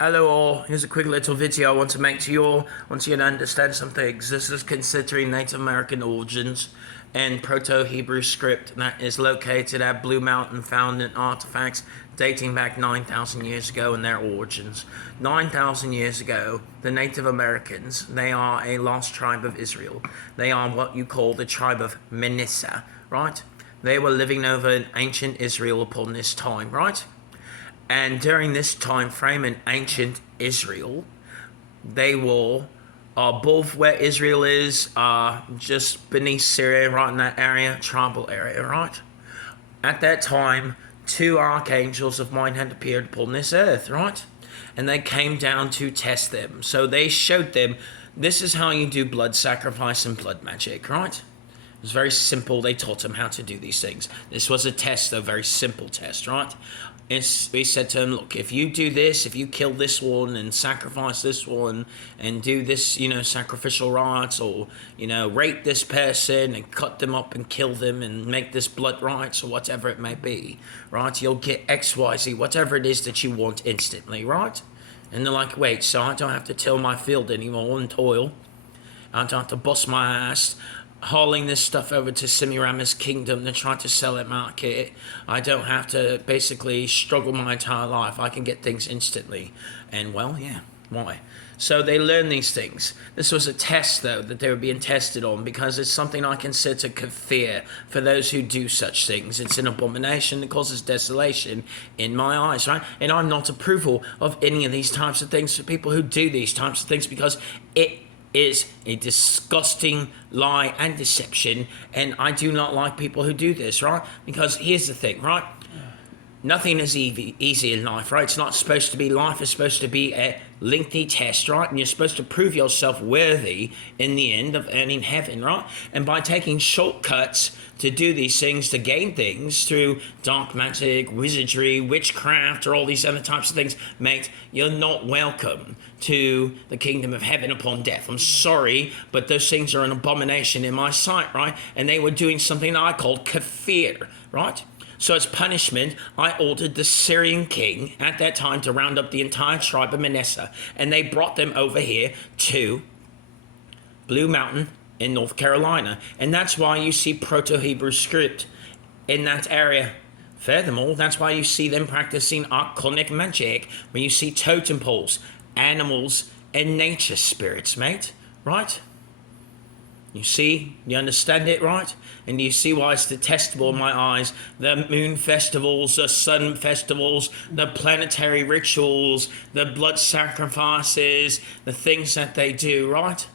Hello all, here's a quick little video I want to make to you all. I want you to understand some things. This is considering Native American origins and Proto-Hebrew script that is located at Blue Mountain, found in artifacts dating back 9,000 years ago and their origins. 9,000 years ago, the Native Americans, they are a lost tribe of Israel. They are what you call the tribe of Manasseh, right? They were living over in ancient Israel upon this time, right? And during this time frame in ancient Israel, they were above where Israel is, just beneath Syria, right in that area, tribal area, right? At that time, two archangels of mine had appeared upon this earth, right? And they came down to test them. So they showed them, this is how you do blood sacrifice and blood magic, right? It was very simple. They taught them how to do these things. This was a test, a very simple test, right? We said to them, look, if you do this, if you kill this one and sacrifice this one and do this, sacrificial rites, or, rape this person and cut them up and kill them and make this blood rites or whatever it may be, right? You'll get X, Y, Z, whatever it is that you want instantly, right? And they're like, wait, so I don't have to till my field anymore and toil. I don't have to bust my ass hauling this stuff over to Semiramis Kingdom to try to sell it, market. I don't have to basically struggle my entire life. I can get things instantly. And well, yeah, why? So they learn these things. This was a test, though, that they were being tested on, because it's something I consider kaffir for those who do such things. It's an abomination that causes desolation in my eyes, right? And I'm not approval of any of these types of things for people who do these types of things, because it is a disgusting lie and deception, and I do not like people who do this, right? Because here's the thing, right? Nothing is easy in life, right? It's not supposed to be. Life is supposed to be a lengthy test, right? And you're supposed to prove yourself worthy in the end of earning heaven, right? And by taking shortcuts to do these things, to gain things through dark magic, wizardry, witchcraft, or all these other types of things, mate, you're not welcome to the kingdom of heaven upon death. I'm sorry, but those things are an abomination in my sight, right? And they were doing something I called kaffir, right? So as punishment, I ordered the Syrian king at that time to round up the entire tribe of Manasseh, and they brought them over here to Blue Mountain in North Carolina. And that's why you see Proto-Hebrew script in that area. Furthermore, that's why you see them practicing archonic magic, when you see totem poles, animals, and nature spirits, mate, right? You see? You understand it, right? And you see why it's detestable in my eyes. The moon festivals, the sun festivals, the planetary rituals, the blood sacrifices, the things that they do, right?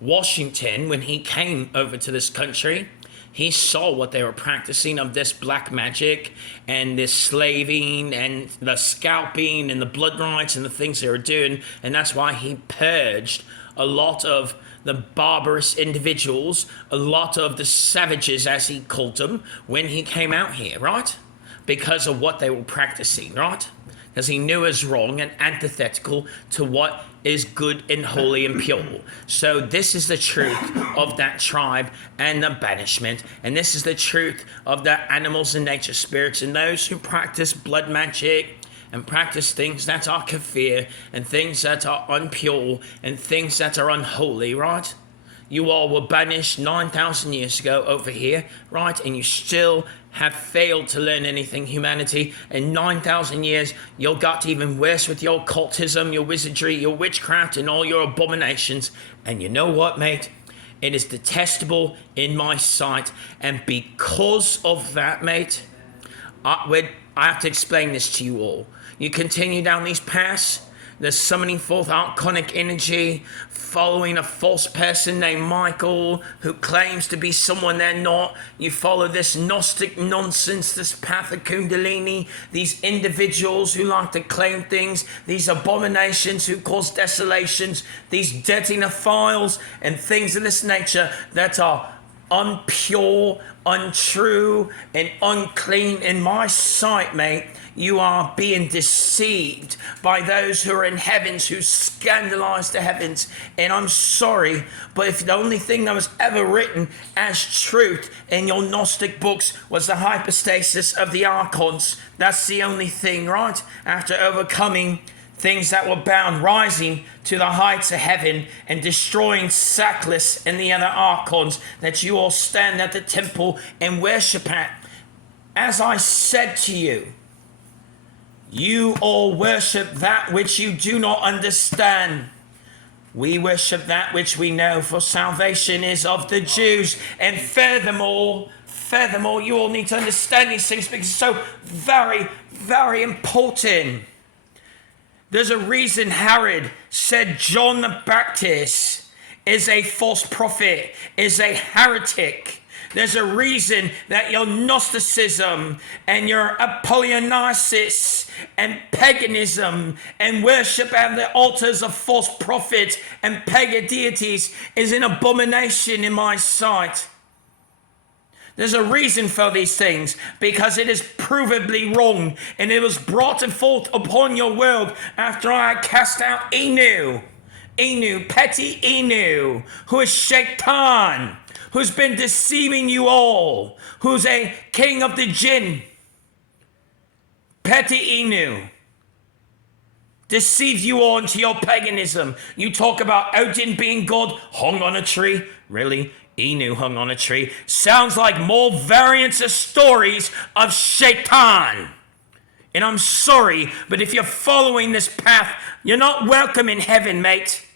Washington, when he came over to this country, he saw what they were practicing of this black magic and this slaving and the scalping and the blood rites and the things they were doing. And that's why he purged a lot of the barbarous individuals, a lot of the savages, as he called them, when he came out here, right? Because of what they were practicing, right? Because he knew it was wrong and antithetical to what is good and holy and pure. So this is the truth of that tribe and the banishment. And this is the truth of the animals and nature spirits and those who practice blood magic and practice things that are kaffir and things that are impure and things that are unholy, right? You all were banished 9,000 years ago over here, right? And you still have failed to learn anything, humanity. In 9,000 years, you got even worse with your occultism, your wizardry, your witchcraft, and all your abominations. And you know what, mate? It is detestable in my sight. And because of that, mate, I have to explain this to you all. You continue down these paths, there's summoning forth archonic energy, following a false person named Michael who claims to be someone they're not. You follow this Gnostic nonsense, this path of Kundalini, these individuals who like to claim things, these abominations who cause desolations, these dirty Nephiles and things of this nature that are unpure, untrue, and unclean in my sight, mate. You are being deceived by those who are in heavens, who scandalize the heavens. And I'm sorry, but if the only thing that was ever written as truth in your Gnostic books was the hypostasis of the archons, that's the only thing, right? After overcoming things that were bound, rising to the heights of heaven and destroying Sackless and the other archons that you all stand at the temple and worship at. As I said to you, you all worship that which you do not understand. We worship that which we know, for salvation is of the Jews. And furthermore, you all need to understand these things because it's so very, very important. There's a reason Herod said John the Baptist is a false prophet, is a heretic. There's a reason that your Gnosticism and your Apolloniasis and paganism and worship at the altars of false prophets and pagan deities is an abomination in my sight. There's a reason for these things, because it is provably wrong, and it was brought forth upon your world after I had cast out Enu, petty Enu, who is Shaitan, who's been deceiving you all, who's a king of the jinn. Petty Enu deceives you all into your paganism. You talk about Odin being God, hung on a tree. Really? Enu hung on a tree. Sounds like more variants of stories of Shaitan. And I'm sorry, but if you're following this path, you're not welcome in heaven, mate.